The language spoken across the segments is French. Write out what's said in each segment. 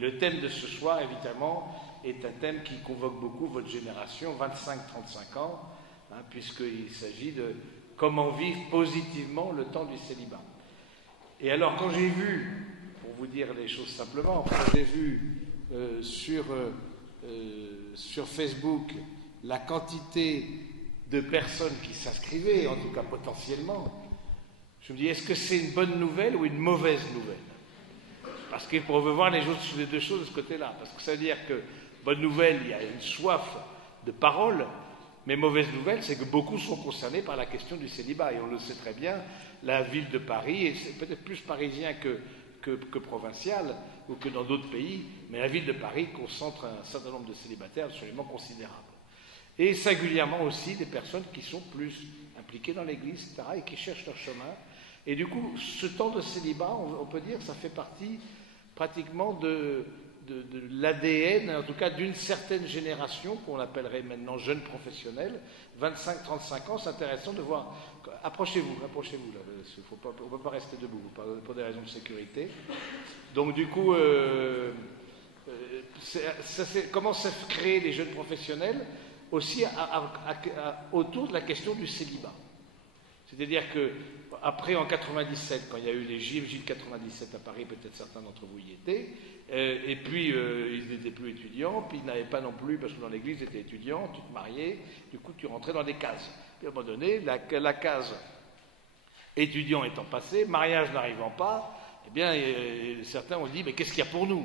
le thème de ce soir, évidemment, est un thème qui convoque beaucoup votre génération, 25-35 ans, hein, puisqu'il s'agit de comment vivre positivement le temps du célibat. Et alors, quand j'ai vu, pour vous dire les choses simplement, quand j'ai vu sur Facebook la quantité de personnes qui s'inscrivaient, en tout cas potentiellement, je me dis, est-ce que c'est une bonne nouvelle ou une mauvaise nouvelle? Parce qu'on veut voir les deux choses de ce côté-là. Parce que ça veut dire que, bonne nouvelle, il y a une soif de parole, mais mauvaise nouvelle, c'est que beaucoup sont concernés par la question du célibat. Et on le sait très bien, la ville de Paris, et c'est peut-être plus parisien que provincial, ou que dans d'autres pays, mais la ville de Paris concentre un certain nombre de célibataires absolument considérables. Et singulièrement aussi des personnes qui sont plus impliquées dans l'Église, etc., et qui cherchent leur chemin. Et du coup, ce temps de célibat, on peut dire, ça fait partie pratiquement de l'ADN, en tout cas d'une certaine génération, qu'on appellerait maintenant jeunes professionnels, 25-35 ans. C'est intéressant de voir. Approchez-vous, là. On ne peut pas rester debout pour des raisons de sécurité. Donc du coup, comment ça se crée les jeunes professionnels aussi autour de la question du célibat. C'est-à-dire que après, en 97, quand il y a eu les JMJ de 97 à Paris, peut-être certains d'entre vous y étaient, et puis ils n'étaient plus étudiants, puis ils n'avaient pas non plus, parce que dans l'église, ils étaient étudiants, tu te mariais, du coup tu rentrais dans des cases. Puis à un moment donné, la case étudiant étant passée, mariage n'arrivant pas, eh bien certains ont dit, mais qu'est-ce qu'il y a pour nous?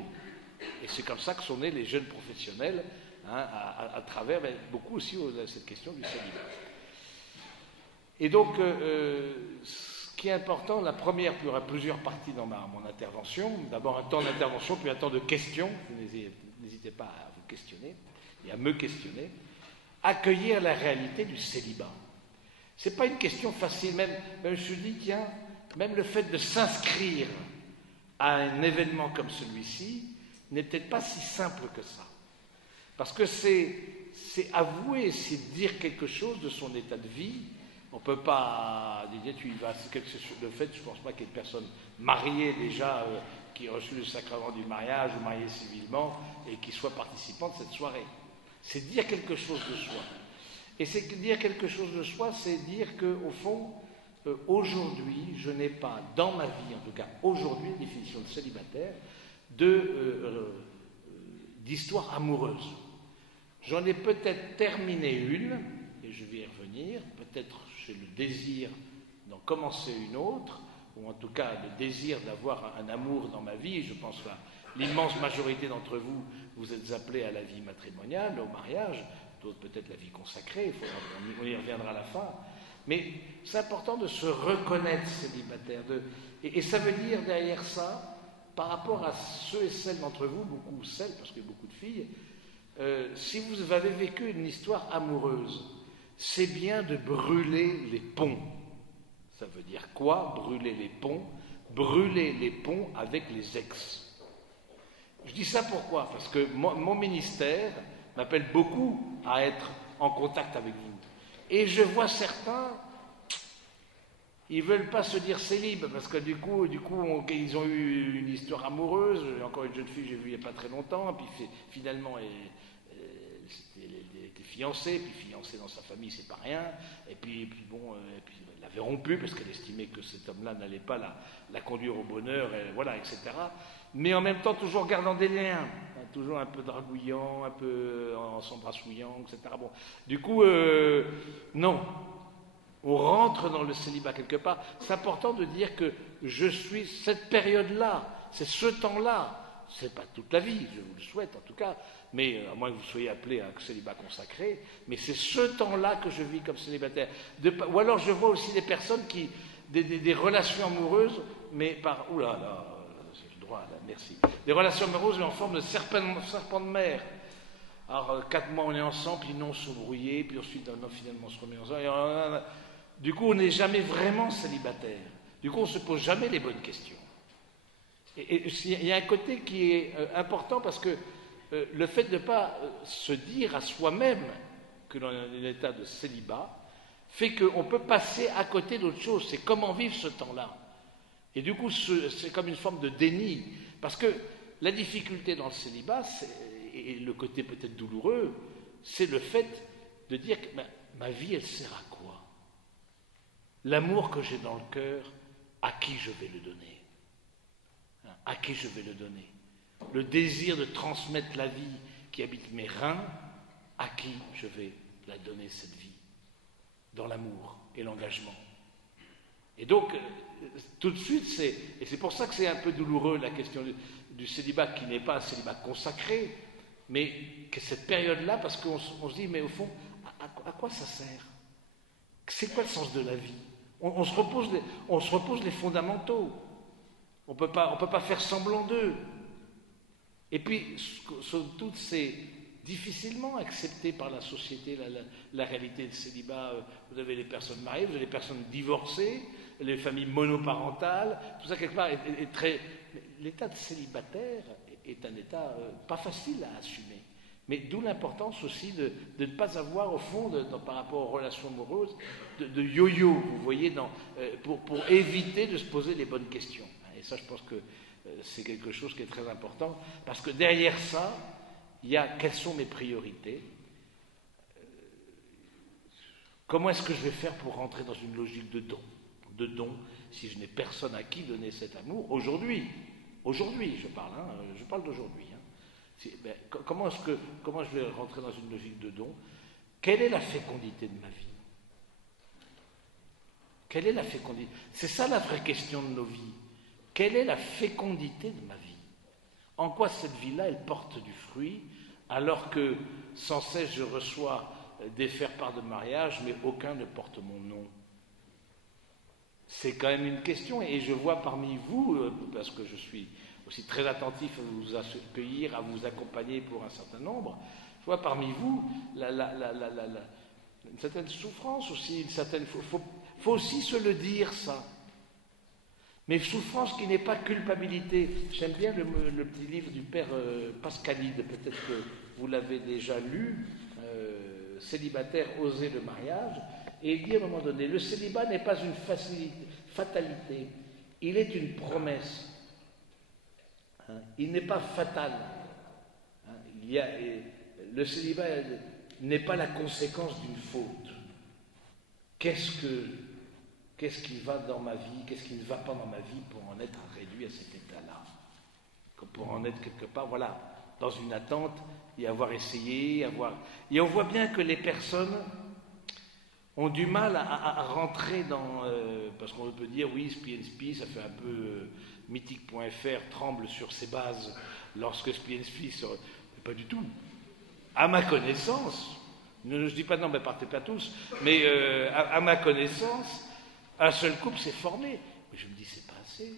Et c'est comme ça que sont nés les jeunes professionnels, hein, à travers, mais beaucoup aussi cette question du célibat. Et donc, ce qui est important, la première, il y aura plusieurs parties dans mon intervention. D'abord un temps d'intervention, puis un temps de questions. N'hésitez pas à vous questionner et à me questionner. Accueillir la réalité du célibat. Ce n'est pas une question facile. Même je me suis dit, tiens, même le fait de s'inscrire à un événement comme celui-ci n'est peut-être pas si simple que ça. Parce que c'est avouer, c'est dire quelque chose de son état de vie. On ne peut pas dire, tu y vas, le fait, je ne pense pas qu'il y ait une personne mariée déjà, qui a reçu le sacrement du mariage ou mariée civilement, et qui soit participant de cette soirée. C'est dire quelque chose de soi. Et dire quelque chose de soi, c'est dire qu'au fond, aujourd'hui, je n'ai pas, dans ma vie en tout cas, aujourd'hui, une définition de célibataire, d'histoire amoureuse. J'en ai peut-être terminé une, et je vais y revenir, peut-être j'ai le désir d'en commencer une autre, ou en tout cas le désir d'avoir un amour dans ma vie. Je pense que l'immense majorité d'entre vous, vous êtes appelés à la vie matrimoniale, au mariage, d'autres peut-être la vie consacrée, on y reviendra à la fin. Mais c'est important de se reconnaître célibataire. Et ça veut dire derrière ça, par rapport à ceux et celles d'entre vous, beaucoup celles, parce qu'il y a beaucoup de filles, si vous avez vécu une histoire amoureuse, c'est bien de brûler les ponts. Ça veut dire quoi, brûler les ponts? Brûler les ponts avec les ex. Je dis ça pourquoi? Parce que mon ministère m'appelle beaucoup à être en contact avec vous. Et je vois certains, ils ne veulent pas se dire célib, parce que du coup ils ont eu une histoire amoureuse. Encore une jeune fille que j'ai vue il n'y a pas très longtemps, puis finalement elle était fiancée, puis fiancée dans sa famille, c'est pas rien, et puis elle l'avait rompu parce qu'elle estimait que cet homme-là n'allait pas la conduire au bonheur, et voilà, etc. Mais en même temps, toujours gardant des liens, hein, toujours un peu dragouillant, un peu en s'embrassouillant, etc. Bon, du coup, non. On rentre dans le célibat quelque part. C'est important de dire que je suis cette période-là, c'est ce temps-là. C'est pas toute la vie, je vous le souhaite en tout cas, mais à moins que vous soyez appelé à un célibat consacré, mais c'est ce temps-là que je vis comme célibataire. Ou alors je vois aussi des personnes qui, des relations amoureuses, mais par, oula là, c'est le droit là, merci. Des relations amoureuses mais en forme de serpent de mer. Alors 4 mois on est ensemble, puis non, on se brouillé, puis ensuite non, finalement on se remet ensemble. Du coup on n'est jamais vraiment célibataire. Du coup on ne se pose jamais les bonnes questions. Et il y a un côté qui est important parce que le fait de ne pas se dire à soi-même que l'on est dans un état de célibat fait qu'on peut passer à côté d'autre chose. C'est comment vivre ce temps-là. Et du coup, c'est comme une forme de déni. Parce que la difficulté dans le célibat, et le côté peut-être douloureux, c'est le fait de dire que ma vie, elle sert à quoi? L'amour que j'ai dans le cœur, à qui je vais le donner? À qui je vais le donner? Le désir de transmettre la vie qui habite mes reins, à qui je vais la donner, cette vie? Dans l'amour et l'engagement. Et donc, tout de suite, et c'est pour ça que c'est un peu douloureux la question du célibat, qui n'est pas un célibat consacré, mais que cette période-là, parce qu'on se dit, mais au fond, à quoi ça sert? C'est quoi le sens de la vie? On se repose les fondamentaux. On peut pas faire semblant d'eux. Et puis, somme toute, c'est difficilement accepté par la société, la réalité du célibat. Vous avez les personnes mariées, vous avez les personnes divorcées, les familles monoparentales, tout ça quelque part est très... L'état de célibataire est un état pas facile à assumer. Mais d'où l'importance aussi de ne pas avoir, au fond, par rapport aux relations amoureuses, de yo-yo, vous voyez, pour éviter de se poser les bonnes questions. Et ça, je pense que c'est quelque chose qui est très important, parce que derrière ça, il y a quelles sont mes priorités, comment est-ce que je vais faire pour rentrer dans une logique de don, si je n'ai personne à qui donner cet amour, aujourd'hui je parle d'aujourd'hui. Comment je vais rentrer dans une logique de don? Quelle est la fécondité de ma vie? Quelle est la fécondité? C'est ça la vraie question de nos vies. Quelle est la fécondité de ma vie? En quoi cette vie-là, elle porte du fruit, alors que sans cesse je reçois des faire-part de mariage, mais aucun ne porte mon nom? C'est quand même une question, et je vois parmi vous, parce que je suis aussi très attentif à vous accueillir, à vous accompagner pour un certain nombre, je vois parmi vous une certaine souffrance aussi, faut aussi se le dire, ça. Mais souffrance qui n'est pas culpabilité. J'aime bien le petit livre du père Pascalide, peut-être que vous l'avez déjà lu, Célibataire, oser le mariage, et il dit à un moment donné, le célibat n'est pas une fatalité, il est une promesse. Il n'est pas fatal. Le célibat n'est pas la conséquence d'une faute. Qu'est-ce qui va dans ma vie, qu'est-ce qui ne va pas dans ma vie pour en être réduit à cet état-là? Pour en être quelque part, voilà, dans une attente, et avoir essayé, Et on voit bien que les personnes ont du mal à rentrer dans... parce qu'on peut dire, oui, Spi, ça fait un peu... mythique.fr tremble sur ses bases lorsque Spi sort... Pas du tout. À ma connaissance, je dis pas non, mais partez pas tous, mais à ma connaissance, un seul couple s'est formé. Mais je me dis, c'est pas assez.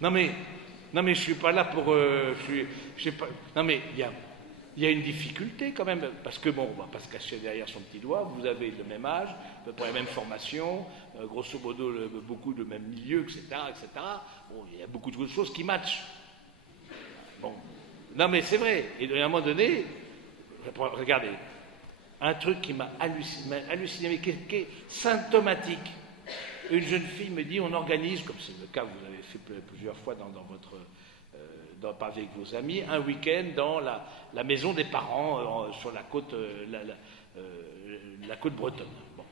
Non mais je suis pas là pour... Non mais il y a une difficulté quand même, parce que bon, on va pas se cacher derrière son petit doigt, vous avez le même âge, à peu près la même formation, grosso modo beaucoup de même milieu, etc., etc. Bon, il y a beaucoup de choses qui matchent. Bon, non mais c'est vrai, et à un moment donné, regardez, un truc qui m'a halluciné, mais qui est symptomatique. Une jeune fille me dit, on organise, comme c'est le cas que vous avez fait plusieurs fois dans votre... pas avec vos amis, un week-end dans la maison des parents sur la côte, la côte bretonne. Bon.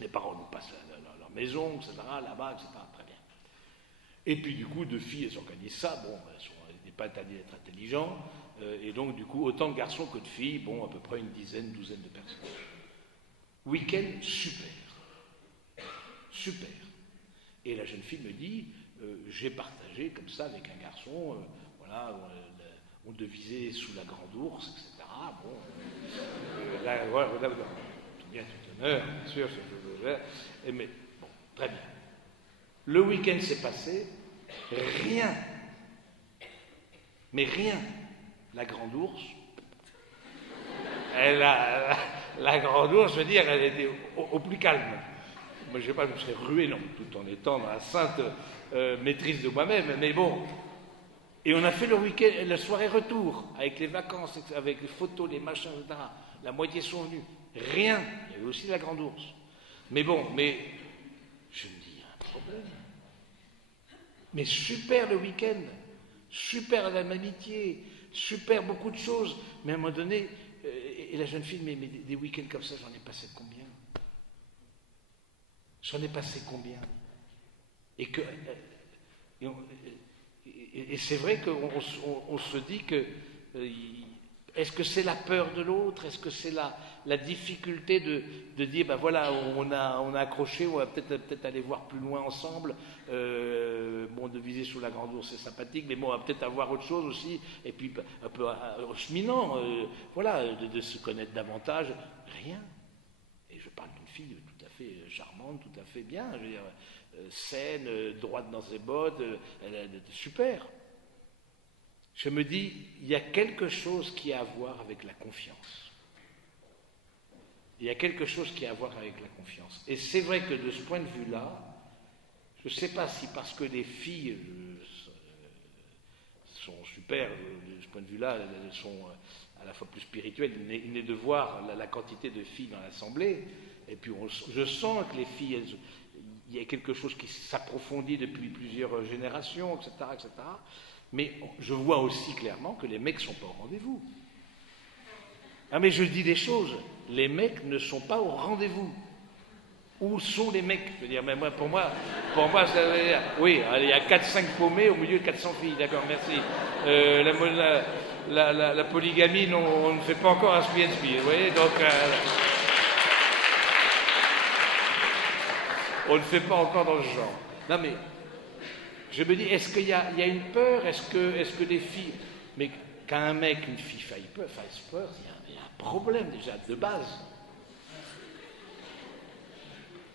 Les parents nous passent leur maison, etc., là-bas, etc., très bien. Et puis du coup, deux filles, elles organisent ça, bon, elles n'est pas interdites d'être intelligents, et donc du coup, autant de garçons que de filles, bon, à peu près une douzaine de personnes. Week-end super. Super. Et la jeune fille me dit, j'ai partagé comme ça avec un garçon, voilà, on devisait sous la grande ours, etc. Bon, là, voilà, tout bien, tout honneur, bien sûr, mais bon, très bien. Le week-end s'est passé, rien, mais rien. La grande ours, la grande ours, je veux dire, elle était au plus calme. Moi, je ne sais pas, je me serais rué, non, tout en étant dans la sainte maîtrise de moi-même, mais bon. Et on a fait le week-end, la soirée retour, avec les vacances, avec les photos, les machins, etc. La moitié sont venus. Rien. Il y avait aussi la grande ours. Mais bon, je me dis, il y a un problème. Mais super le week-end. super l'amitié, super beaucoup de choses, mais à un moment donné, et la jeune fille, mais des week-ends comme ça, j'en ai passé combien? J'en ai passé combien? Et que... Et c'est vrai qu'on se dit que est-ce que c'est la peur de l'autre? Est-ce que c'est la difficulté de dire ben voilà, on a accroché, on va peut-être aller voir plus loin ensemble. Bon, de viser sous la grande ours, c'est sympathique, mais bon, on va peut-être avoir autre chose aussi. Et puis un peu cheminant, voilà, de se connaître davantage. Rien. Et je parle d'une fille tout à fait charmante, tout à fait bien. Je veux dire, saine, droite dans ses bottes, elle était super. Je me dis, il y a quelque chose qui a à voir avec la confiance. Il y a quelque chose qui a à voir avec la confiance. Et c'est vrai que de ce point de vue-là, je ne sais pas si parce que les filles sont super, de ce point de vue-là, elles sont à la fois plus spirituelles, il n'est de voir la quantité de filles dans l'assemblée. Et puis je sens que les filles, il y a quelque chose qui s'approfondit depuis plusieurs générations, etc., etc. Mais je vois aussi clairement que les mecs ne sont pas au rendez-vous. Ah mais je dis des choses, les mecs ne sont pas au rendez-vous. Où sont les mecs? Je veux dire, mais pour moi ça veut dire, oui, allez, il y a 4-5 paumés au milieu de 400 filles, d'accord, merci. La polygamie, non, on ne fait pas encore un spi, vous voyez, donc... on ne fait pas encore dans ce genre. Non mais... Je me dis, est-ce qu'il y a une peur? Est-ce que les filles... Mais qu'un mec, une fille fasse peur, il y a un problème déjà, de base.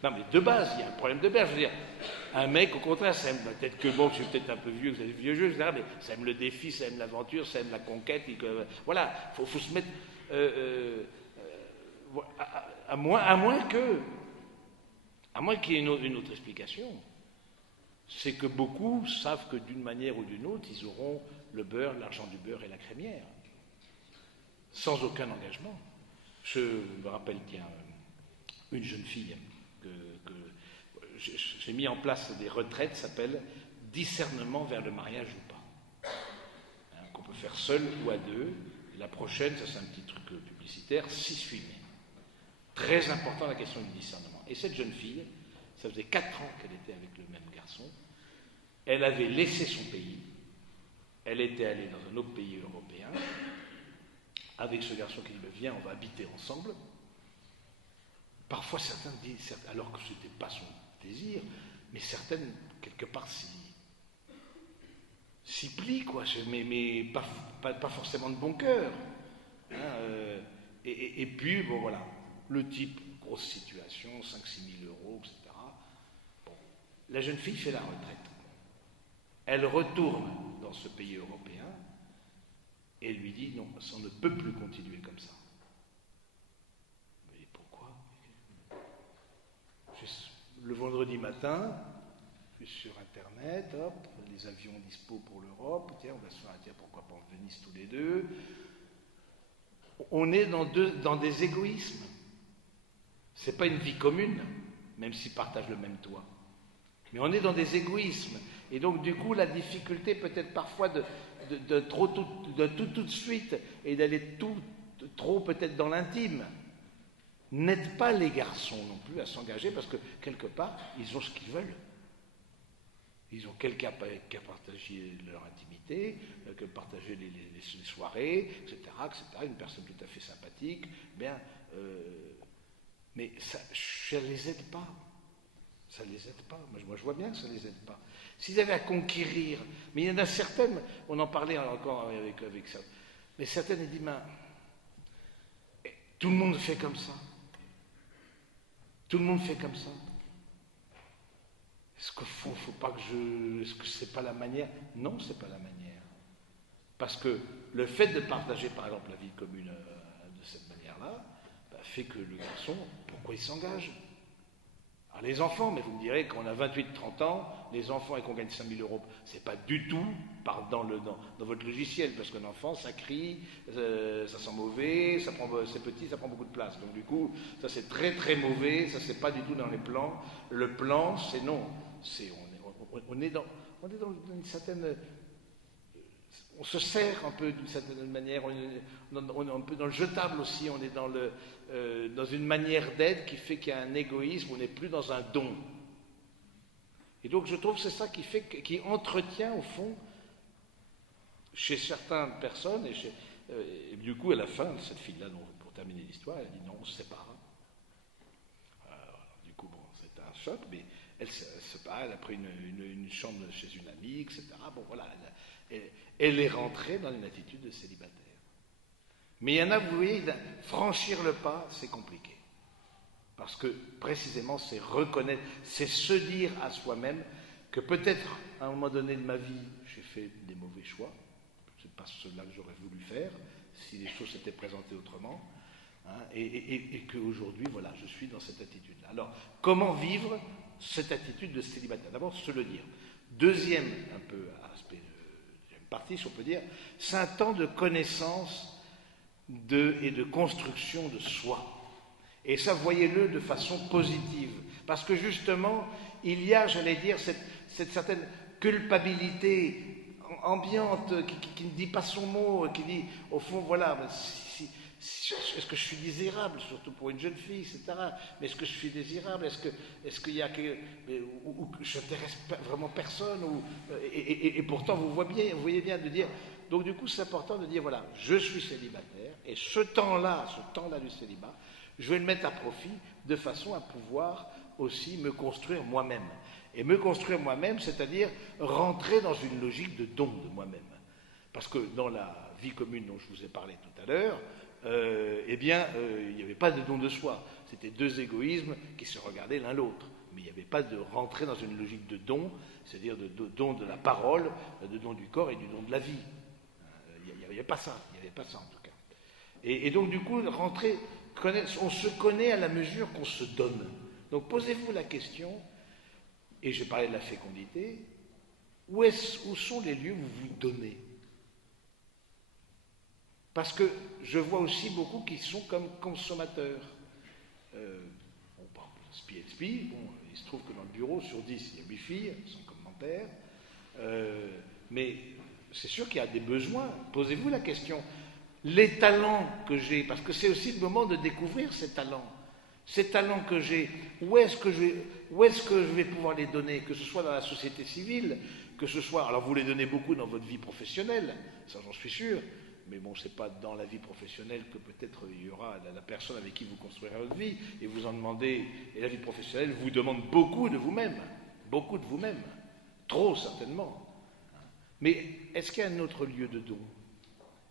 Non mais de base, il y a un problème de base. Je veux dire, un mec, au contraire, ça aime, peut-être que bon, je suis peut-être un peu vieux, vous avez vieux jeu, etc., mais ça aime le défi, ça aime l'aventure, ça aime la conquête. Voilà, faut se mettre... à moins qu'il y ait une autre explication. C'est que beaucoup savent que d'une manière ou d'une autre, ils auront le beurre, l'argent du beurre et la crémière, sans aucun engagement. Je me rappelle qu'il y a une jeune fille que j'ai mis en place des retraites, ça s'appelle discernement vers le mariage ou pas, hein, qu'on peut faire seul ou à deux. La prochaine, ça c'est un petit truc publicitaire, 6 films. Très important la question du discernement. Et cette jeune fille, ça faisait 4 ans qu'elle était avec le même garçon. Elle avait laissé son pays. Elle était allée dans un autre pays européen avec ce garçon qui dit « Viens, on va habiter ensemble ». Parfois, certains disent, alors que ce n'était pas son désir, mais certaines, quelque part, s'y plient, quoi, mais pas forcément de bon cœur. Hein, et puis, bon, voilà, le type, grosse situation, 5-6 000 euros, etc. Bon, la jeune fille fait la retraite. Elle retourne dans ce pays européen et lui dit non, ça ne peut plus continuer comme ça. Mais pourquoi? Le vendredi matin, je suis sur Internet, hop, les avions dispo pour l'Europe, tiens, on va se faire, tiens, pourquoi pas en Venise tous les deux. On est dans des égoïsmes. C'est pas une vie commune, même s'ils partagent le même toit. Mais on est dans des égoïsmes. Et donc, du coup, la difficulté peut-être parfois de tout de suite et d'aller trop peut-être dans l'intime n'aide pas les garçons non plus à s'engager parce que, quelque part, ils ont ce qu'ils veulent. Ils ont quelqu'un qu'à partager leur intimité, que partager les soirées, etc., etc., une personne tout à fait sympathique. Bien, mais ça ne les aide pas. Ça ne les aide pas. Moi, je vois bien que ça ne les aide pas. S'ils avaient à conquérir, mais il y en a certaines, on en parlait encore avec ça, mais certaines, elles disent, tout le monde fait comme ça. Tout le monde fait comme ça. Est-ce qu'il faut pas que est-ce que c'est pas la manière? Non, c'est pas la manière. Parce que le fait de partager, par exemple, la vie commune de cette manière-là, fait que le garçon, pourquoi il s'engage? Alors les enfants, mais vous me direz, quand on a 28-30 ans, les enfants et qu'on gagne 5 000 euros, c'est pas du tout dans votre logiciel, parce qu'un enfant, ça crie, ça sent mauvais, c'est petit, ça prend beaucoup de place. Donc du coup, ça c'est très très mauvais, ça c'est pas du tout dans les plans. Le plan, c'est non. On est dans une certaine on se sert un peu d'une certaine manière, on est un peu dans le jetable aussi, on est dans une manière d'aide qui fait qu'il y a un égoïsme, on n'est plus dans un don. Et donc je trouve que c'est ça qui entretient au fond, chez certaines personnes, et du coup à la fin, cette fille-là, pour terminer l'histoire, elle a dit non, on se sépare. Alors, du coup, bon, c'était un choc, mais elle se sépare, elle a pris une chambre chez une amie, etc. Bon, voilà, elle est rentrée dans une attitude de célibataire. Mais il y en a, vous voyez, franchir le pas, c'est compliqué. Parce que, précisément, c'est reconnaître, c'est se dire à soi-même que peut-être, à un moment donné de ma vie, j'ai fait des mauvais choix. Ce n'est pas cela que j'aurais voulu faire, si les choses s'étaient présentées autrement. Hein, et qu'aujourd'hui, voilà, je suis dans cette attitude-là. Alors, comment vivre cette attitude de célibataire? D'abord, se le dire. Deuxième, un peu aspect, deuxième partie, si on peut dire, c'est un temps de connaissance et de construction de soi. Et ça, voyez-le de façon positive. Parce que justement, il y a, j'allais dire, cette certaine culpabilité ambiante qui ne dit pas son mot, qui dit, au fond, voilà, est-ce que je suis désirable, surtout pour une jeune fille, etc. Mais est-ce que je suis désirable? Est-ce qu'il y a ou que je n'intéresse vraiment personne et pourtant, vous voyez bien de dire... Donc du coup, c'est important de dire, voilà, je suis célibataire, et ce temps-là du célibat, je vais le mettre à profit de façon à pouvoir aussi me construire moi-même. Et me construire moi-même, c'est-à-dire rentrer dans une logique de don de moi-même. Parce que dans la vie commune dont je vous ai parlé tout à l'heure, il n'y avait pas de don de soi. C'était deux égoïsmes qui se regardaient l'un l'autre. Mais il n'y avait pas de rentrer dans une logique de don, c'est-à-dire de don de la parole, de don du corps et du don de la vie. Il n'y avait pas ça, en tout cas. Et donc du coup, on se connaît à la mesure qu'on se donne. Donc posez-vous la question, et j'ai parlé de la fécondité, où sont les lieux où vous vous donnez? Parce que je vois aussi beaucoup qui sont comme consommateurs. Il se trouve que dans le bureau, sur 10, il y a 8 filles, sans commentaire. Mais c'est sûr qu'il y a des besoins. Posez-vous la question. Les talents que j'ai, parce que c'est aussi le moment de découvrir ces talents. Ces talents que j'ai, où est-ce que je vais pouvoir les donner? Que ce soit dans la société civile, que ce soit... Alors vous les donnez beaucoup dans votre vie professionnelle, ça j'en suis sûr. Mais bon, ce n'est pas dans la vie professionnelle que peut-être il y aura la personne avec qui vous construirez votre vie, et vous en demandez, et la vie professionnelle vous demande beaucoup de vous-même, trop certainement. Mais est-ce qu'il y a un autre lieu de don?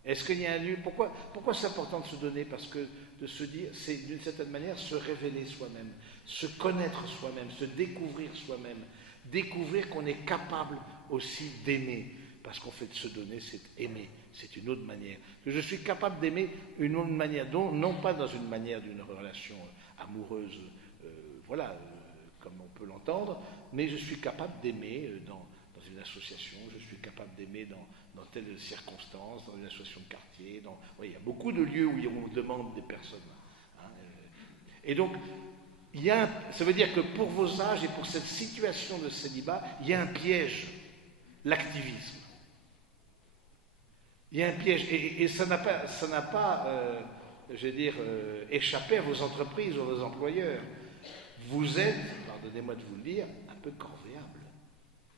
Est-ce qu'il y a un lieu... Pourquoi c'est important de se donner? Parce que de se dire, c'est d'une certaine manière se révéler soi-même, se connaître soi-même, se découvrir soi-même, découvrir qu'on est capable aussi d'aimer. Parce qu'en fait, se donner, c'est aimer. C'est une autre manière. Que je suis capable d'aimer une autre manière, non pas dans une manière d'une relation amoureuse, comme on peut l'entendre, mais je suis capable d'aimer dans une association, je suis capable d'aimer dans telle circonstance, dans une association de quartier. Il y a beaucoup de lieux où on demande des personnes. Hein, et donc, ça veut dire que pour vos âges et pour cette situation de célibat, il y a un piège, l'activisme. Il y a un piège, et ça n'a pas échappé à vos entreprises ou à vos employeurs. Vous êtes, pardonnez-moi de vous le dire, un peu corvéable.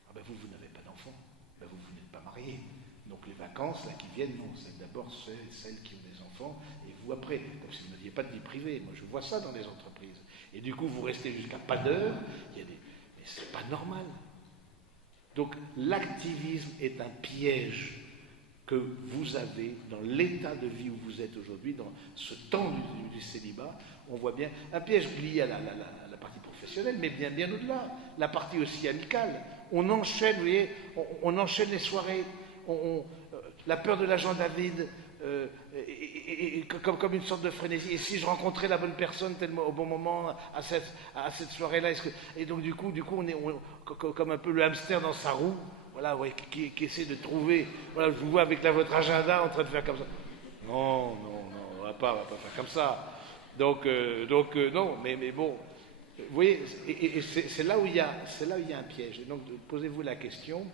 Ah ben vous n'avez pas d'enfants, ben vous n'êtes pas mariés. Donc les vacances là qui viennent, non, c'est d'abord celles qui ont des enfants, et vous après, comme si vous n'aviez pas de vie privée. Moi je vois ça dans les entreprises. Et du coup vous restez jusqu'à pas d'heure, mais c'est pas normal. Donc l'activisme est un piège que vous avez dans l'état de vie où vous êtes aujourd'hui, dans ce temps du célibat. On voit bien un piège lié à la partie professionnelle, mais bien au-delà, la partie aussi amicale. On enchaîne, vous voyez, on enchaîne les soirées, la peur de l'agent David, comme une sorte de frénésie. Et si je rencontrais la bonne personne tellement au bon moment à cette soirée-là, et donc du coup on est comme un peu le hamster dans sa roue. Voilà, ouais, qui essaie de trouver. Voilà, je vous vois avec votre agenda en train de faire comme ça. Non, on va pas faire comme ça. Donc non, mais bon, vous voyez, et c'est là où il y a un piège. Et donc posez-vous la question,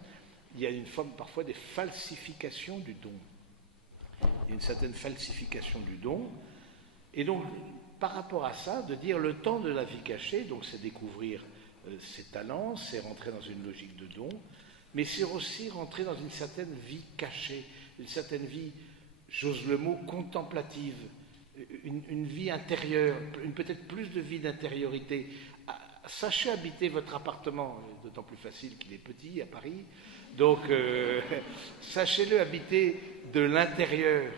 il y a une forme parfois des falsifications du don. Il y a une certaine falsification du don. Et donc, par rapport à ça, de dire le temps de la vie cachée, donc c'est découvrir ses talents, c'est rentrer dans une logique de don, mais c'est aussi rentrer dans une certaine vie cachée, une certaine vie, j'ose le mot, contemplative, une vie intérieure, peut-être plus de vie d'intériorité. Sachez habiter votre appartement, d'autant plus facile qu'il est petit à Paris, donc sachez-le habiter de l'intérieur,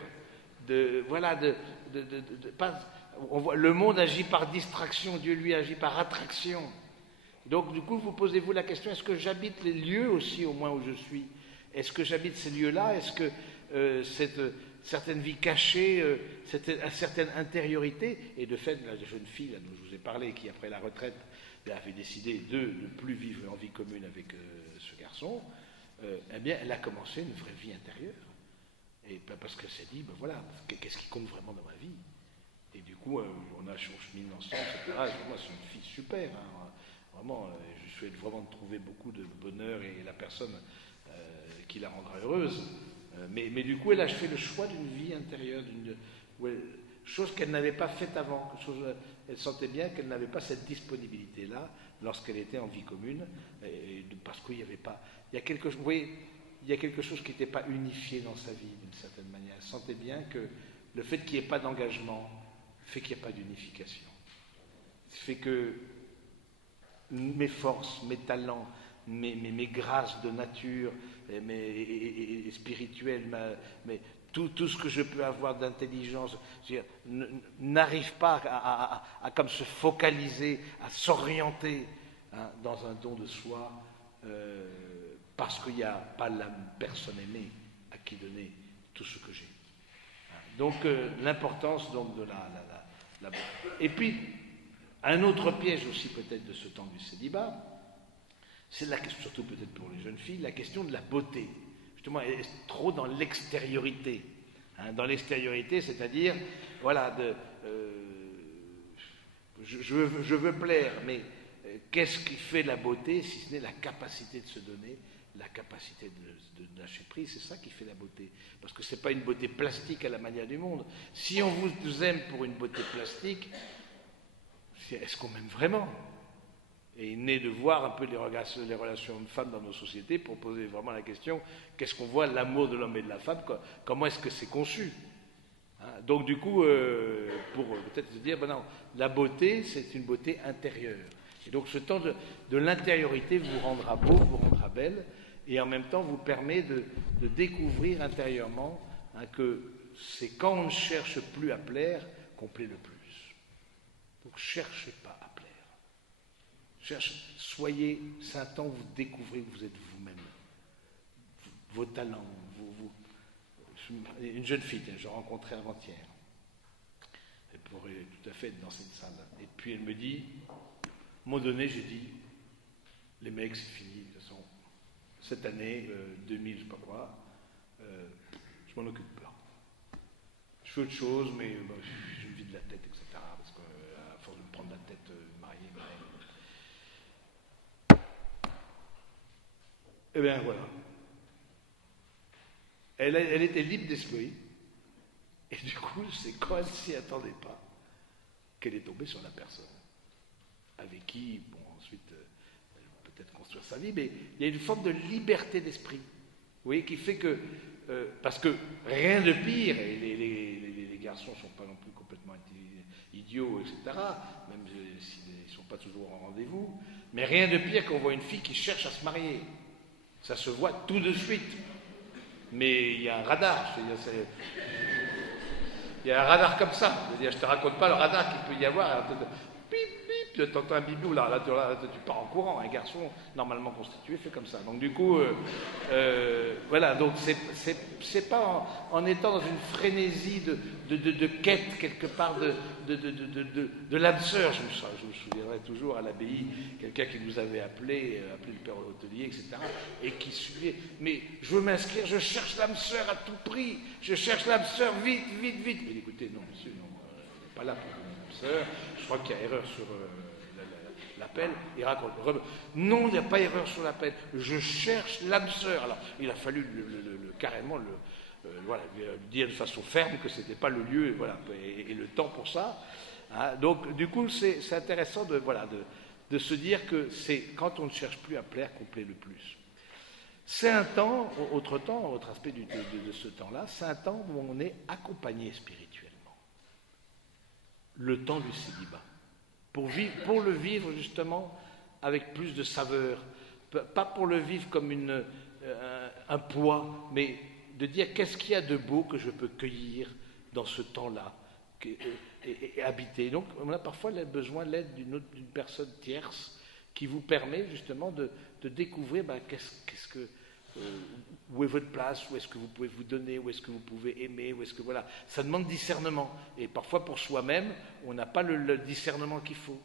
on voit, le monde agit par distraction, Dieu lui agit par attraction. Donc du coup, vous posez-vous la question, est-ce que j'habite les lieux aussi au moins où je suis? Est-ce que j'habite ces lieux-là? Est-ce que cette certaine vie cachée, cette certaine intériorité, et de fait, la jeune fille là, dont je vous ai parlé, qui après la retraite avait décidé de ne plus vivre en vie commune avec ce garçon, eh bien, elle a commencé une vraie vie intérieure. Et parce qu'elle s'est dit, ben voilà, qu'est-ce qui compte vraiment dans ma vie? Et du coup, on chemine ensemble, etc. Et moi, c'est une fille super, hein. Vraiment, je souhaite vraiment de trouver beaucoup de bonheur et la personne qui la rendra heureuse. Mais du coup, elle a fait le choix d'une vie intérieure, chose qu'elle n'avait pas faite avant. Elle sentait bien qu'elle n'avait pas cette disponibilité-là lorsqu'elle était en vie commune, parce qu'il n'y avait pas... Il y a quelque chose, vous voyez, il y a quelque chose qui n'était pas unifié dans sa vie, d'une certaine manière. Elle sentait bien que le fait qu'il n'y ait pas d'engagement fait qu'il n'y a pas d'unification. Fait que mes forces, mes talents, mes grâces de nature, mes spirituelles, tout ce que je peux avoir d'intelligence, n'arrive pas à comme se focaliser, à s'orienter dans un don de soi, parce qu'il n'y a pas la personne aimée à qui donner tout ce que j'ai. Donc l'importance donc de la et puis un autre piège aussi peut-être de ce temps du célibat, c'est surtout peut-être pour les jeunes filles, la question de la beauté. Justement, elle est trop dans l'extériorité. Dans l'extériorité, c'est-à-dire, voilà, je veux plaire, mais qu'est-ce qui fait la beauté si ce n'est la capacité de se donner, la capacité de lâcher prise? C'est ça qui fait la beauté. Parce que ce n'est pas une beauté plastique à la manière du monde. Si on vous aime pour une beauté plastique, est-ce qu'on m'aime vraiment? Et il est né de voir un peu les relations hommes-femmes dans nos sociétés pour poser vraiment la question, qu'est-ce qu'on voit l'amour de l'homme et de la femme, comment est-ce que c'est conçu? Donc du coup, pour peut-être se dire, ben non, la beauté, c'est une beauté intérieure. Et donc ce temps de l'intériorité vous rendra beau, vous rendra belle, et en même temps vous permet de découvrir intérieurement que c'est quand on ne cherche plus à plaire qu'on plaît le plus. Donc cherchez pas à plaire. Soyez saint temps, vous découvrez que vous êtes vous-même, vos talents. Une jeune fille que j'ai rencontrée avant-hier, elle pourrait tout à fait être dans cette salle. Et puis elle me dit, à un moment donné, j'ai dit, les mecs, c'est fini, de toute façon, cette année, 2000, je sais pas quoi, je m'en occupe pas. Je fais autre chose, mais je me vide la tête, etc. Parce qu'à force de me prendre la tête, mariée. Eh bien, voilà. Elle était libre d'esprit, et du coup, c'est quand elle ne s'y attendait pas qu'elle est tombée sur la personne avec qui, bon, ensuite, elle peut peut-être construire sa vie, mais il y a une forme de liberté d'esprit, vous voyez, qui fait que, parce que rien de pire, et les garçons ne sont pas non plus complètement idiots, etc., même s'ils ne sont pas toujours en rendez-vous, mais rien de pire qu'on voit une fille qui cherche à se marier. Ça se voit tout de suite. Mais il y a un radar, il y a un radar comme ça. Je ne te raconte pas le radar qu'il peut y avoir. Bip, bip, tu entends un bibou, là, tu pars en courant. Un garçon normalement constitué fait comme ça. Donc du coup, voilà, donc c'est pas en étant dans une frénésie de quête quelque part de l'âme sœur. Je me souviendrai toujours à l'abbaye, quelqu'un qui nous avait appelé le père hôtelier, etc. Et qui suivait. Mais je veux m'inscrire, je cherche l'âme sœur à tout prix. Je cherche l'âme sœur vite. Mais écoutez, non, monsieur, non, on n'est pas là pour l'âme sœur. Je crois qu'il y a erreur sur l'appel, il raconte. Non, il n'y a pas erreur sur l'appel. Je cherche l'âme sœur. Alors, il a fallu carrément voilà, dire de façon ferme que ce n'était pas le lieu voilà, et le temps pour ça. Hein. Donc, du coup, c'est intéressant de se dire que c'est quand on ne cherche plus à plaire qu'on plaît le plus. C'est un temps, autre aspect de ce temps-là, c'est un temps où on est accompagné spirituellement. Le temps du célibat. Pour le vivre justement avec plus de saveur. Pas pour le vivre comme un poids, mais de dire qu'est-ce qu'il y a de beau que je peux cueillir dans ce temps-là et habiter. Donc on a parfois besoin de l'aide d'une personne tierce qui vous permet justement de découvrir où est votre place, où est-ce que vous pouvez vous donner, où est-ce que vous pouvez aimer, où est-ce que voilà. Ça demande discernement. Et parfois pour soi-même, on n'a pas le discernement qu'il faut.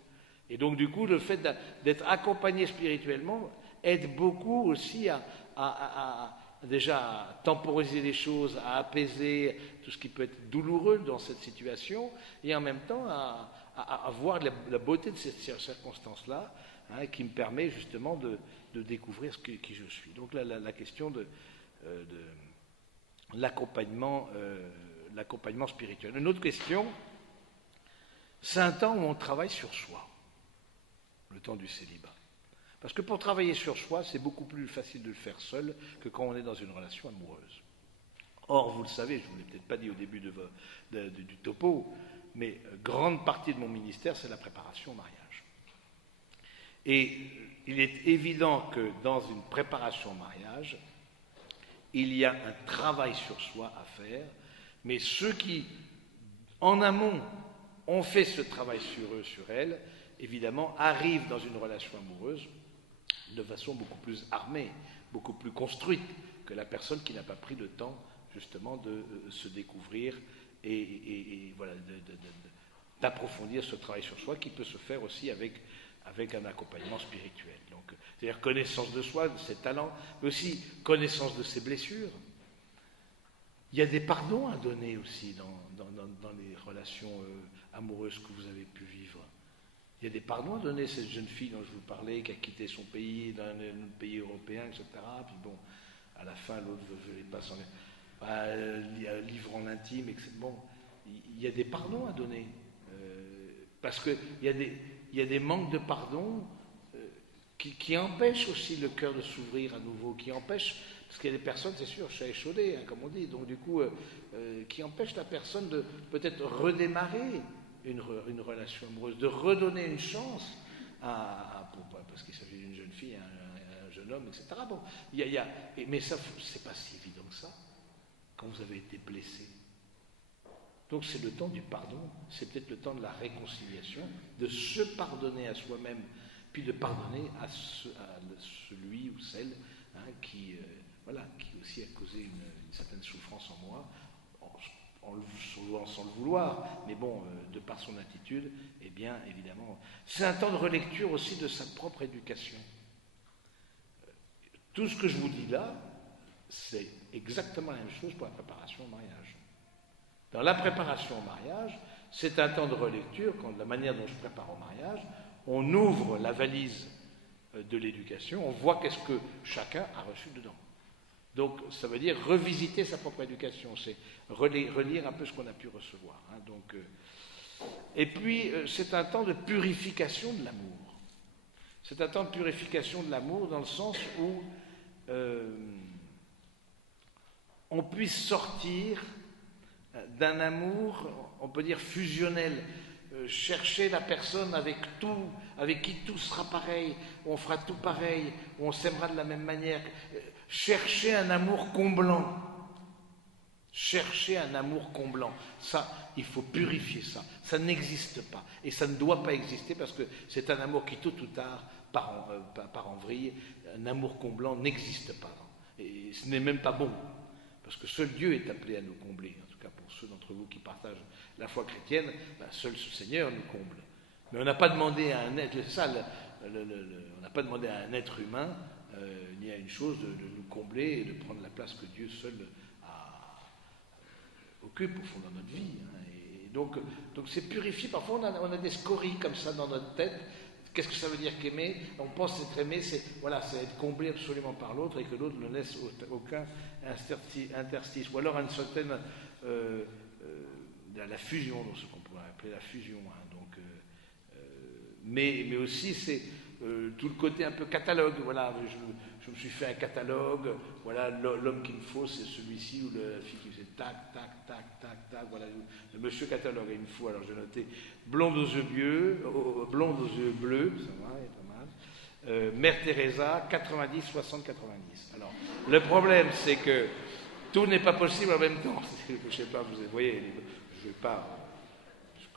Et donc du coup, le fait d'être accompagné spirituellement aide beaucoup aussi à déjà temporiser les choses, à apaiser tout ce qui peut être douloureux dans cette situation, et en même temps à voir la beauté de cette circonstance-là, hein, qui me permet justement de découvrir qui je suis. Donc la question de l'accompagnement spirituel. Une autre question, c'est un temps où on travaille sur soi, le temps du célibat. Parce que pour travailler sur soi, c'est beaucoup plus facile de le faire seul que quand on est dans une relation amoureuse. Or, vous le savez, je ne vous l'ai peut-être pas dit au début du topo, mais grande partie de mon ministère, c'est la préparation au mariage. Et il est évident que dans une préparation au mariage, il y a un travail sur soi à faire, mais ceux qui, en amont, ont fait ce travail sur eux, sur elles, évidemment, arrivent dans une relation amoureuse de façon beaucoup plus armée, beaucoup plus construite que la personne qui n'a pas pris le temps, justement, de se découvrir et voilà, d'approfondir ce travail sur soi qui peut se faire aussi avec un accompagnement spirituel. Donc, c'est-à-dire connaissance de soi, de ses talents, mais aussi connaissance de ses blessures. Il y a des pardons à donner aussi dans les relations amoureuses que vous avez pu vivre. Il y a des pardons à donner, cette jeune fille dont je vous parlais, qui a quitté son pays, dans un pays européen, etc. Puis bon, à la fin, l'autre ne voulait pas s'en livre en intime, etc. Bon, il y a des pardons à donner. Parce qu'il y a des manques de pardon qui empêchent aussi le cœur de s'ouvrir à nouveau, qui empêchent, parce qu'il y a des personnes, c'est sûr, chat échaudé, hein, comme on dit, donc du coup, qui empêchent la personne de peut-être redémarrer une relation amoureuse, de redonner une chance parce qu'il s'agit d'une jeune fille, un jeune homme, etc. Bon, mais ça, c'est pas si évident que ça, quand vous avez été blessé. Donc c'est le temps du pardon, c'est peut-être le temps de la réconciliation, de se pardonner à soi-même, puis de pardonner à celui ou celle qui aussi a causé une certaine souffrance en moi, sans le vouloir, mais bon, de par son attitude, eh bien, évidemment. C'est un temps de relecture aussi de sa propre éducation. Tout ce que je vous dis là, c'est exactement la même chose pour la préparation au mariage. Dans la préparation au mariage, c'est un temps de relecture, quand la manière dont je prépare au mariage, on ouvre la valise de l'éducation, on voit qu'est-ce que chacun a reçu dedans. Donc, ça veut dire revisiter sa propre éducation, c'est relire un peu ce qu'on a pu recevoir. Hein, et puis, c'est un temps de purification de l'amour. C'est un temps de purification de l'amour dans le sens où on puisse sortir d'un amour, on peut dire fusionnel, chercher la personne avec qui tout sera pareil, où on fera tout pareil, où on s'aimera de la même manière. Chercher un amour comblant. Chercher un amour comblant. Ça, il faut purifier ça. Ça n'existe pas. Et ça ne doit pas exister parce que c'est un amour qui, tôt ou tard, part en vrille. Un amour comblant n'existe pas. Et ce n'est même pas bon. Parce que seul Dieu est appelé à nous combler. En tout cas, pour ceux d'entre vous qui partagent la foi chrétienne, seul ce Seigneur nous comble. Mais on n'a pas demandé à un être, on n'a pas demandé à un être humain ni à une chose de nous combler et de prendre la place que Dieu seul occupe au fond dans notre vie. Et donc c'est purifié. Parfois on a des scories comme ça dans notre tête Qu'est-ce que ça veut dire qu'aimer? On pense être aimé, c'est être comblé absolument par l'autre et que l'autre ne laisse aucun interstice. Ou alors une certaine la fusion, donc ce qu'on pourrait appeler la fusion. Mais aussi c'est tout le côté un peu catalogue. Voilà, je me suis fait un catalogue. Voilà, l'homme qu'il me faut, c'est celui-ci ou la fille qui faisait tac, tac, tac, tac, tac. Voilà, le monsieur catalogue. Il me faut. Alors j'ai noté blonde aux yeux bleus, ça va, est pas mal. Mère Teresa, 90, 60, 90. Alors le problème, c'est que tout n'est pas possible en même temps. Je sais pas, vous voyez, je ne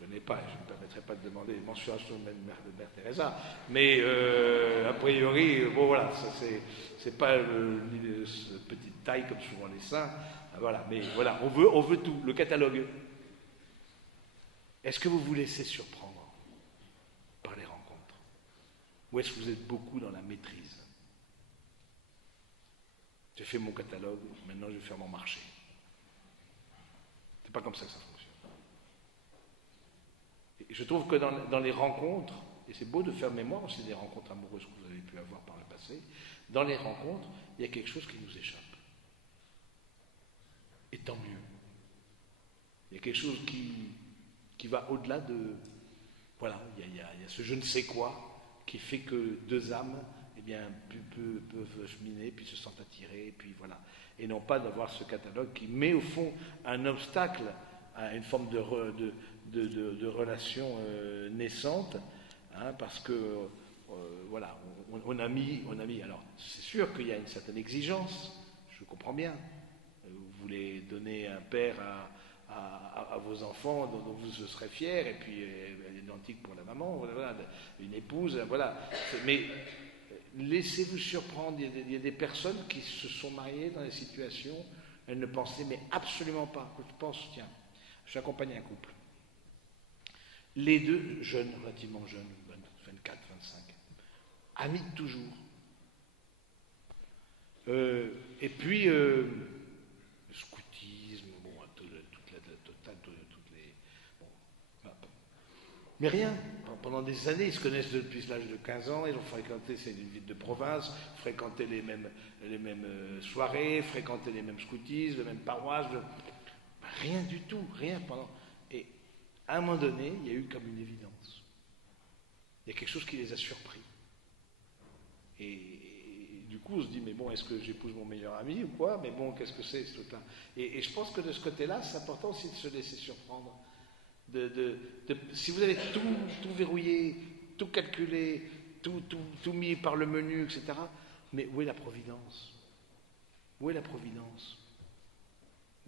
connais pas, je ne me permettrai pas de demander les mensurations de Mère Teresa, mais a priori, bon voilà, ça c'est pas petite taille comme souvent les saints, voilà, mais voilà, on veut tout, le catalogue. Est-ce que vous vous laissez surprendre par les rencontres? Ou est-ce que vous êtes beaucoup dans la maîtrise? J'ai fait mon catalogue, maintenant je vais faire mon marché. C'est pas comme ça que ça fonctionne. Et je trouve que dans les rencontres, et c'est beau de faire mémoire aussi des rencontres amoureuses que vous avez pu avoir par le passé, dans les rencontres, il y a quelque chose qui nous échappe. Et tant mieux. Il y a quelque chose qui va au-delà de... Voilà, il y a ce je ne sais quoi qui fait que deux âmes peuvent cheminer, puis se sentent attirées, puis voilà. Et non pas d'avoir ce catalogue qui met au fond un obstacle à une forme de relation naissante, parce que voilà, on a mis. Alors, c'est sûr qu'il y a une certaine exigence, je comprends bien. Vous voulez donner un père à vos enfants dont vous serez fiers, et puis elle est identique pour la maman, voilà, une épouse, voilà. Mais laissez-vous surprendre, il y a des personnes qui se sont mariées dans des situations, elles ne pensaient mais absolument pas. Je pense, tiens, j'accompagne un couple. Les deux jeunes, relativement jeunes, 24, 25, amis de toujours. Et puis, scoutisme, bon, toute la totale, toutes les... Bon, mais rien. Pendant des années, ils se connaissent depuis l'âge de 15 ans, ils ont fréquenté, c'est une ville de province, fréquenté les mêmes soirées, fréquenté les mêmes scoutismes, les mêmes paroisses, rien du tout, rien pendant... Et à un moment donné, il y a eu comme une évidence. Il y a quelque chose qui les a surpris. Et du coup, on se dit, mais bon, est-ce que j'épouse mon meilleur ami ou quoi? Mais bon, qu'est-ce que c'est ce truc-là? Et je pense que de ce côté-là, c'est important aussi de se laisser surprendre. Si vous avez tout verrouillé, tout calculé, tout mis par le menu, etc., mais où est la providence? Où est la providence?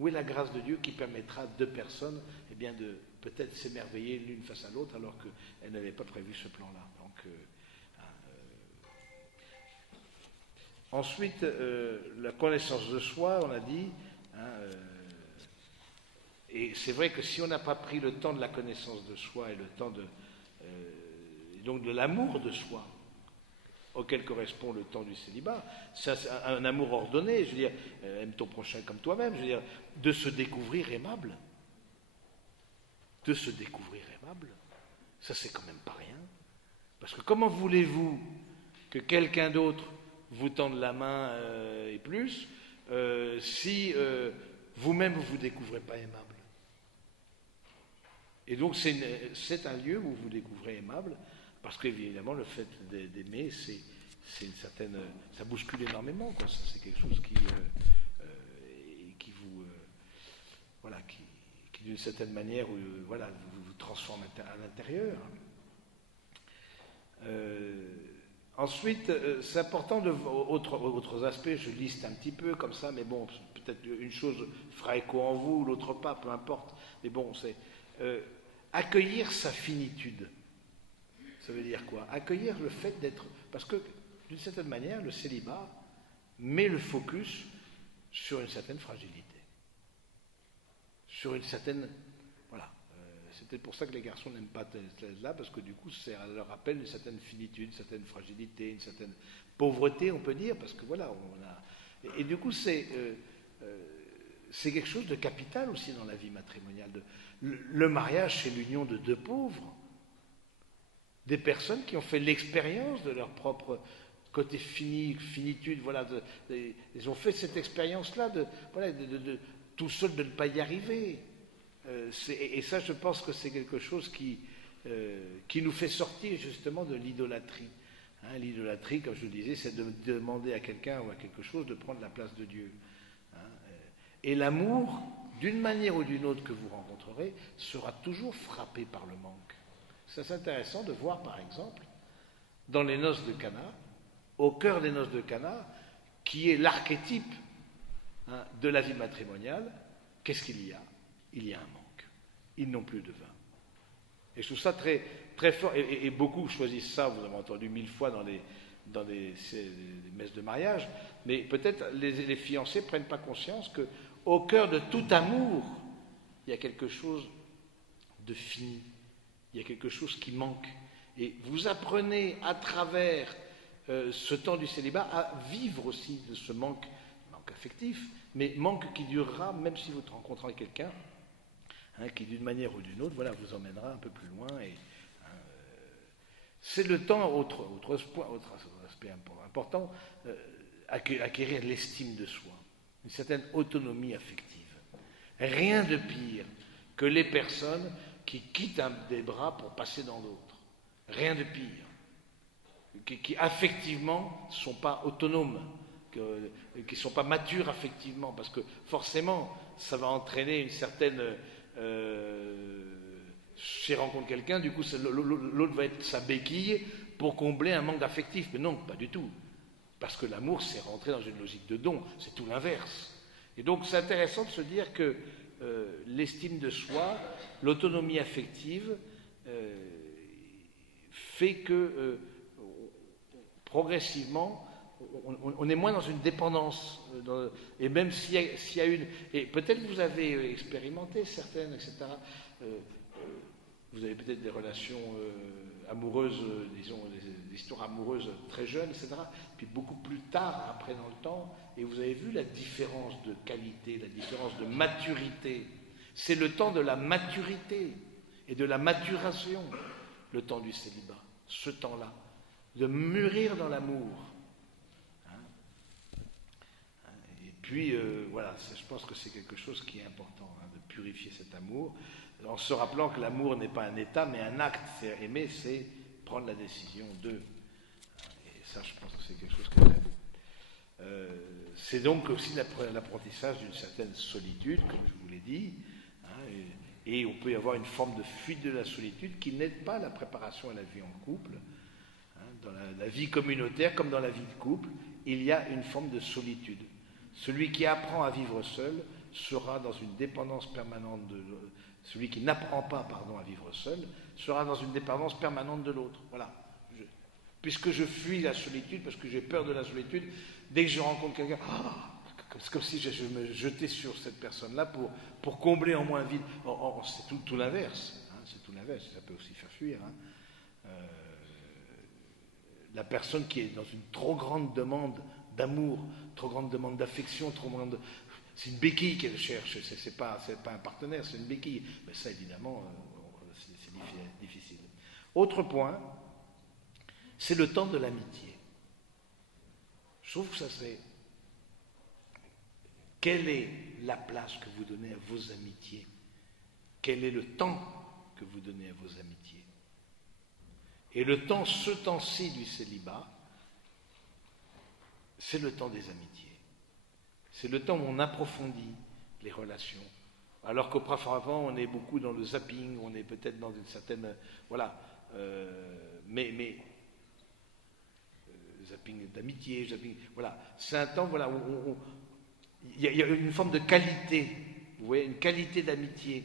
Où est la grâce de Dieu qui permettra à deux personnes de peut-être s'émerveiller l'une face à l'autre alors qu'elles n'avaient pas prévu ce plan-là? Donc, ensuite, la connaissance de soi, on a dit, et c'est vrai que si on n'a pas pris le temps de la connaissance de soi et le temps donc de l'amour de soi, auquel correspond le temps du célibat, c'est un amour ordonné, je veux dire, aime ton prochain comme toi-même, je veux dire, de se découvrir aimable. De se découvrir aimable, ça c'est quand même pas rien. Parce que comment voulez-vous que quelqu'un d'autre vous tende la main et plus, si vous-même vous découvrez pas aimable? Et donc c'est un lieu où vous vous découvrez aimable, parce qu'évidemment le fait d'aimer, c'est une certaine, ça bouscule énormément, quoi. Ça, c'est quelque chose qui vous, voilà, qui d'une certaine manière, voilà, vous transforme à l'intérieur. Ensuite, c'est important autres aspects, je liste un petit peu comme ça, mais bon, peut-être une chose fera écho en vous, l'autre pas, peu importe. Mais bon, c'est accueillir sa finitude. Ça veut dire quoi? Accueillir le fait d'être... Parce que, d'une certaine manière, le célibat met le focus sur une certaine fragilité. Sur une certaine... Voilà. C'est peut-être pour ça que les garçons n'aiment pas là, parce que du coup, ça leur rappelle une certaine finitude, une certaine fragilité, une certaine pauvreté, on peut dire, parce que voilà, on a... Et du coup, c'est quelque chose de capital aussi dans la vie matrimoniale. Le mariage, c'est l'union de deux pauvres. des personnes qui ont fait l'expérience de leur propre côté finitude, voilà, ils ont fait cette expérience-là de tout seul de ne pas y arriver. Et ça, je pense que c'est quelque chose qui nous fait sortir justement de l'idolâtrie. Hein, l'idolâtrie, comme je le disais, c'est de demander à quelqu'un ou à quelque chose de prendre la place de Dieu. Hein, et l'amour, d'une manière ou d'une autre que vous rencontrerez, sera toujours frappé par le manque. C'est intéressant de voir, par exemple, dans les noces de Cana, au cœur des noces de Cana, qui est l'archétype de la vie matrimoniale, qu'est-ce qu'il y a? Il y a un manque. Ils n'ont plus de vin. Et je trouve ça très, très fort. Et beaucoup choisissent ça, vous avez entendu 1000 fois dans les messes de mariage, mais peut-être les fiancés ne prennent pas conscience qu'au cœur de tout amour, il y a quelque chose de fini. Il y a quelque chose qui manque. Et vous apprenez à travers ce temps du célibat à vivre aussi de ce manque affectif, mais manque qui durera même si vous rencontrez quelqu'un qui d'une manière ou d'une autre, voilà, vous emmènera un peu plus loin. Et c'est le temps, autre aspect important, acquérir l'estime de soi, une certaine autonomie affective. Rien de pire que les personnes qui quittent des bras pour passer dans d'autres. Rien de pire. Qui affectivement ne sont pas autonomes, qui ne sont pas matures affectivement, parce que forcément, ça va entraîner une certaine... si je rencontre quelqu'un, du coup, l'autre va être sa béquille pour combler un manque affectif. Mais non, pas du tout. Parce que l'amour, c'est rentrer dans une logique de don, c'est tout l'inverse. Et donc, c'est intéressant de se dire que l'estime de soi, l'autonomie affective, fait que progressivement, on est moins dans une dépendance. Et même s'il y a une... Et peut-être que vous avez expérimenté certaines, etc. Vous avez peut-être des relations amoureuses, disons, des histoires amoureuses très jeunes, etc. Puis beaucoup plus tard, après dans le temps, et vous avez vu la différence de qualité, la différence de maturité. C'est le temps de la maturité et de la maturation, le temps du célibat, ce temps-là, de mûrir dans l'amour. Et puis, voilà, je pense que c'est quelque chose qui est important, de purifier cet amour, en se rappelant que l'amour n'est pas un état, mais un acte. Aimer, c'est prendre la décision de. Et ça, je pense que c'est quelque chose qui est très beau. C'est donc aussi l'apprentissage d'une certaine solitude, comme je vous l'ai dit, et on peut y avoir une forme de fuite de la solitude qui n'aide pas la préparation à la vie en couple. Dans la vie communautaire, comme dans la vie de couple, il y a une forme de solitude. Celui qui apprend à vivre seul sera dans une dépendance permanente de l'autre. Celui qui n'apprend pas, à vivre seul sera dans une dépendance permanente de l'autre. Voilà. Puisque je fuis la solitude, parce que j'ai peur de la solitude, dès que je rencontre quelqu'un, c'est comme si je me jetais sur cette personne-là pour combler en moi un vide. C'est tout l'inverse. C'est tout l'inverse. Ça peut aussi faire fuir. La personne qui est dans une trop grande demande d'amour, trop grande demande d'affection, trop grande... C'est une béquille qu'elle cherche, c'est pas un partenaire, c'est une béquille. Mais ça, évidemment, c'est difficile. Autre point, c'est le temps de l'amitié. Je trouve que ça c'est... Quelle est la place que vous donnez à vos amitiés? Quel est le temps que vous donnez à vos amitiés? Et ce temps-ci du célibat, c'est le temps des amitiés. C'est le temps où on approfondit les relations. Alors qu'auparavant, on est beaucoup dans le zapping, on est peut-être dans une certaine... Voilà. Zapping d'amitié, zapping... Voilà. C'est un temps où il y a une forme de qualité. Vous voyez, une qualité d'amitié.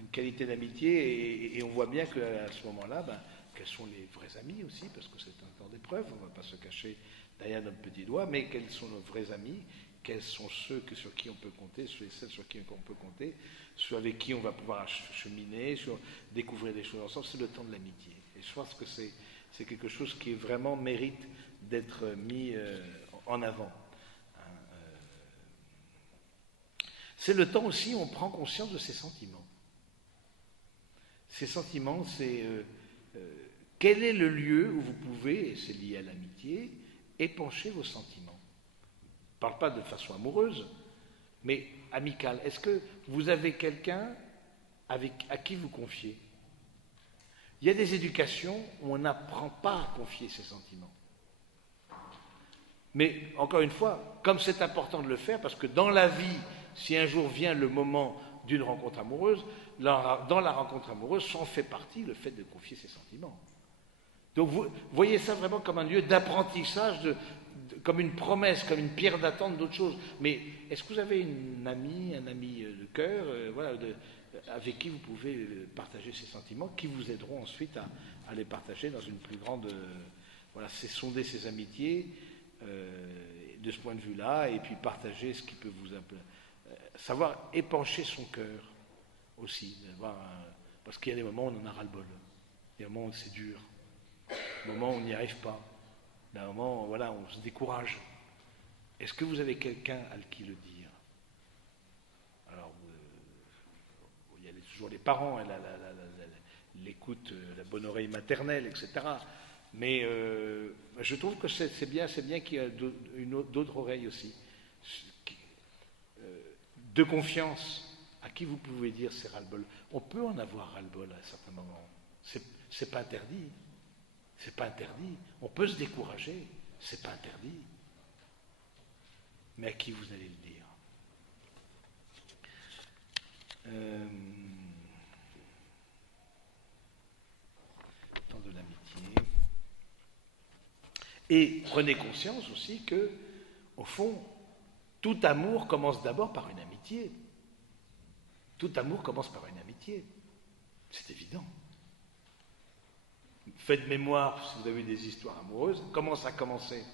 Une qualité d'amitié, et on voit bien qu'à ce moment-là, quels sont les vrais amis aussi, parce que c'est un temps d'épreuve, on ne va pas se cacher derrière notre petit doigt, mais quels sont nos vrais amis, quels sont ceux sur qui on peut compter, ceux et celles sur qui on peut compter, ceux avec qui on va pouvoir cheminer, découvrir des choses ensemble. C'est le temps de l'amitié. Et je pense que c'est quelque chose qui vraiment mérite d'être mis en avant. C'est le temps aussi où on prend conscience de ses sentiments. Ces sentiments, c'est quel est le lieu où vous pouvez, et c'est lié à l'amitié, épancher vos sentiments. Je ne parle pas de façon amoureuse, mais amicale. Est-ce que vous avez quelqu'un à qui vous confiez? Il y a des éducations où on n'apprend pas à confier ses sentiments. Mais encore une fois, comme c'est important de le faire, parce que dans la vie, si un jour vient le moment d'une rencontre amoureuse, dans la rencontre amoureuse, s'en fait partie le fait de confier ses sentiments. Donc vous voyez ça vraiment comme un lieu d'apprentissage, comme une promesse, comme une pierre d'attente d'autre chose. Mais est-ce que vous avez une amie, un ami de cœur, avec qui vous pouvez partager ces sentiments, qui vous aideront ensuite à les partager dans une plus grande... c'est sonder ses amitiés de ce point de vue-là, et puis partager ce qui peut vous... savoir épancher son cœur aussi, parce qu'il y a des moments où on en a ras-le-bol, il y a des moments où c'est dur, des moments où on n'y arrive pas, des moments où on se décourage. Est-ce que vous avez quelqu'un à qui le dire? Alors, il y a toujours les parents, l'écoute, la bonne oreille maternelle, etc. Mais je trouve que c'est bien qu'il y ait d'autres oreilles aussi, de confiance, à qui vous pouvez dire c'est ras-le-bol. On peut en avoir ras-le-bol à certains moments. C'est pas interdit. C'est pas interdit. On peut se décourager. C'est pas interdit. Mais à qui vous allez le dire? Temps de l'amitié. Et prenez conscience aussi que, au fond, tout amour commence d'abord par une amitié. Tout amour commence par une amitié. C'est évident. Faites mémoire, si vous avez eu des histoires amoureuses, comment ça a commencé?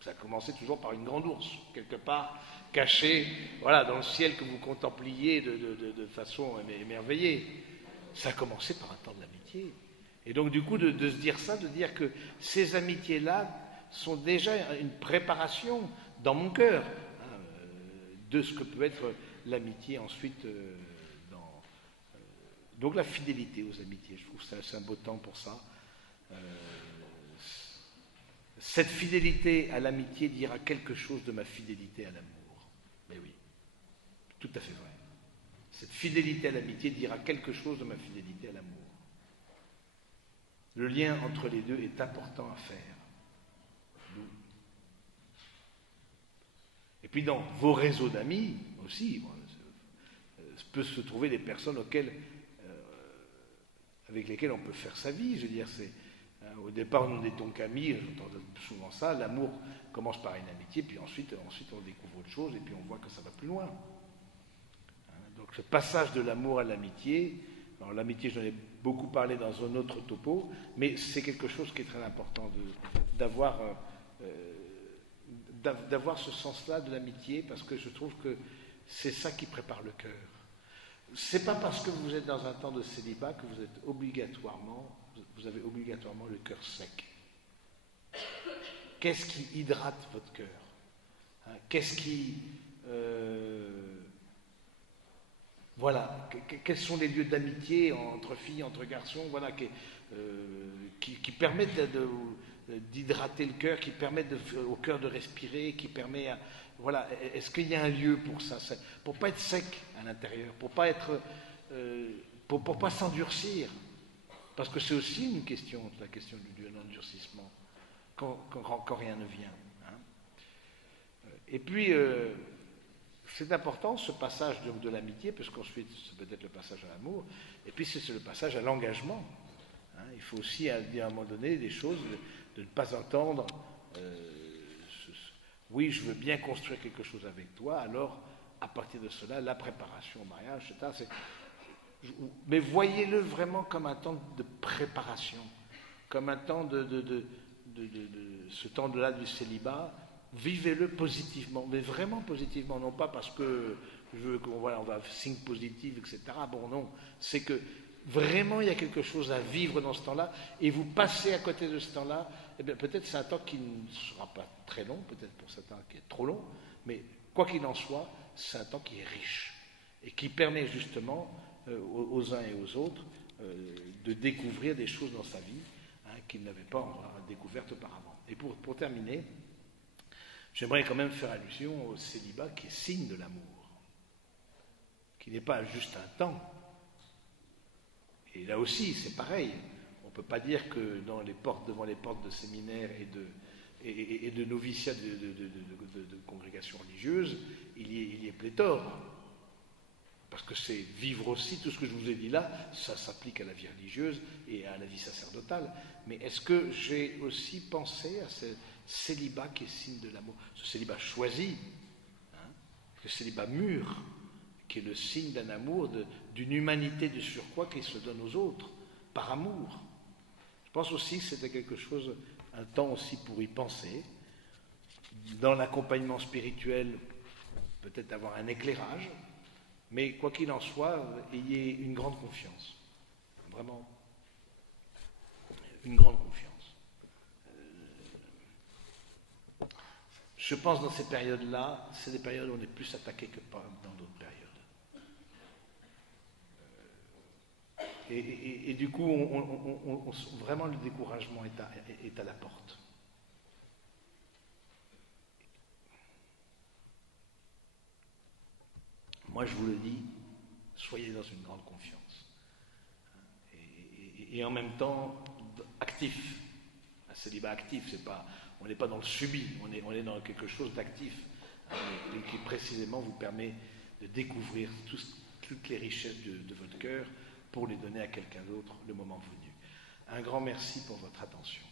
Ça a commencé toujours par une grande ours, quelque part, cachée, dans le ciel que vous contempliez de façon émerveillée. Ça a commencé par un temps de l'amitié. Et donc, du coup, de se dire ça, de dire que ces amitiés-là sont déjà une préparation dans mon cœur de ce que peut être l'amitié ensuite. Donc, la fidélité aux amitiés, je trouve que c'est un beau temps pour ça. Cette fidélité à l'amitié dira quelque chose de ma fidélité à l'amour. Mais oui, tout à fait vrai. Cette fidélité à l'amitié dira quelque chose de ma fidélité à l'amour. Le lien entre les deux est important à faire. Et puis dans vos réseaux d'amis aussi, peut se trouver des personnes avec lesquelles on peut faire sa vie. Je veux dire, au départ, nous n'étions qu'amis, j'entends souvent ça, l'amour commence par une amitié, puis ensuite on découvre autre chose, et puis on voit que ça va plus loin. Donc ce passage de l'amour à l'amitié, alors l'amitié, j'en ai beaucoup parlé dans un autre topo, mais c'est quelque chose qui est très important d'avoir ce sens-là de l'amitié, parce que je trouve que c'est ça qui prépare le cœur. C'est pas parce que vous êtes dans un temps de célibat que vous avez obligatoirement le cœur sec. Qu'est-ce qui hydrate votre cœur? Qu'est-ce qui... quels sont les lieux d'amitié entre filles, entre garçons, qui permettent d'hydrater le cœur, qui permettent au cœur de respirer, qui permet est-ce qu'il y a un lieu pour ça, pour pas être sec à l'intérieur, pour pas être, pour pas s'endurcir, parce que c'est aussi une question, la question de l'endurcissement, quand rien ne vient. Et puis c'est important ce passage de l'amitié, parce qu'ensuite c'est peut-être le passage à l'amour, et puis c'est le passage à l'engagement. Il faut aussi dire à un moment donné des choses, de ne pas entendre. Oui, je veux bien construire quelque chose avec toi, alors, à partir de cela, la préparation au mariage, etc. Mais voyez-le vraiment comme un temps de préparation, comme un temps ce temps-là du célibat, vivez-le positivement, mais vraiment positivement, non pas parce que je veux qu'on on va signe positif, etc. Bon, non, c'est que vraiment il y a quelque chose à vivre dans ce temps-là, et vous passez à côté de ce temps-là, eh bien, peut-être c'est un temps qui ne sera pas très long, peut-être pour certains qui est trop long, mais quoi qu'il en soit, c'est un temps qui est riche, et qui permet justement aux uns et aux autres de découvrir des choses dans sa vie qu'ils n'avaient pas découvertes auparavant. Et pour terminer, j'aimerais quand même faire allusion au célibat qui est signe de l'amour, qui n'est pas juste un temps. Et là aussi, c'est pareil. On ne peut pas dire que devant les portes de séminaires et de noviciats de congrégations religieuses, il y ait pléthore. Parce que c'est vivre aussi, tout ce que je vous ai dit là, ça s'applique à la vie religieuse et à la vie sacerdotale. Mais est-ce que j'ai aussi pensé à ce célibat qui est signe de l'amour, ce célibat choisi, ce célibat mûr, qui est le signe d'un amour, d'une humanité de surcroît qui se donne aux autres, par amour. Je pense aussi que c'était quelque chose, un temps aussi pour y penser. Dans l'accompagnement spirituel, peut-être avoir un éclairage, mais quoi qu'il en soit, ayez une grande confiance. Vraiment, une grande confiance. Je pense dans ces périodes-là, c'est des périodes où on est plus attaqué que dans d'autres périodes. Et du coup, vraiment le découragement est à la porte. Moi, je vous le dis, soyez dans une grande confiance. Et en même temps, actif. Un célibat actif, on n'est pas dans le subi, on est dans quelque chose d'actif, qui précisément vous permet de découvrir toutes les richesses de votre cœur pour les donner à quelqu'un d'autre le moment venu. Un grand merci pour votre attention.